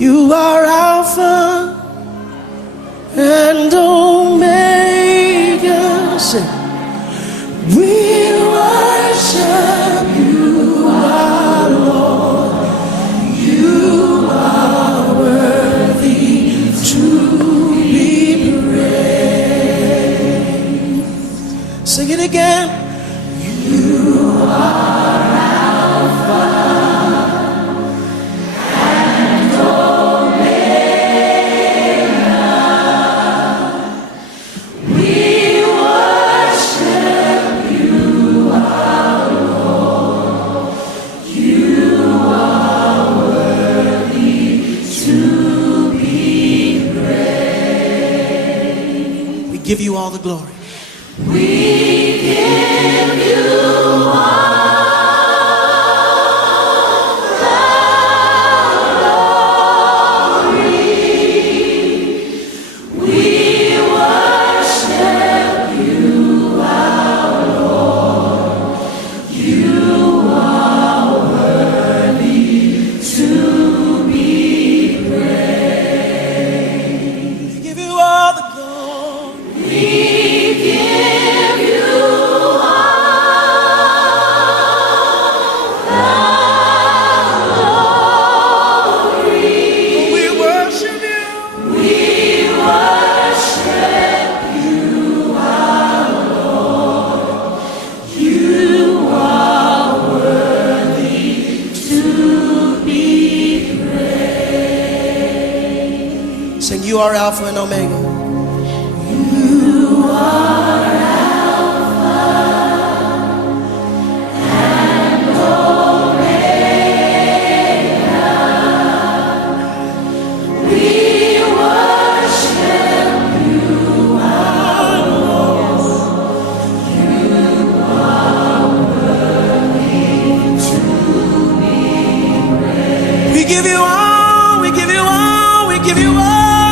You are Alpha and Omega. Say, we worship you, our Lord. You are worthy to be praised. Sing it again. You are Alpha and Omega. We worship you, our Lord. You are worthy to be praised. We give you all the glory. We give you all the glory. We worship you, our Lord. You are worthy to be praised. We give you all the glory. We give you all the glory. We worship you. We worship you, our Lord. You are worthy to be praised. Sing, you are Alpha and Omega. You are Alpha and Omega. We worship you, our Lord. You are worthy to be praised. We give you all, we give you all, we give you all.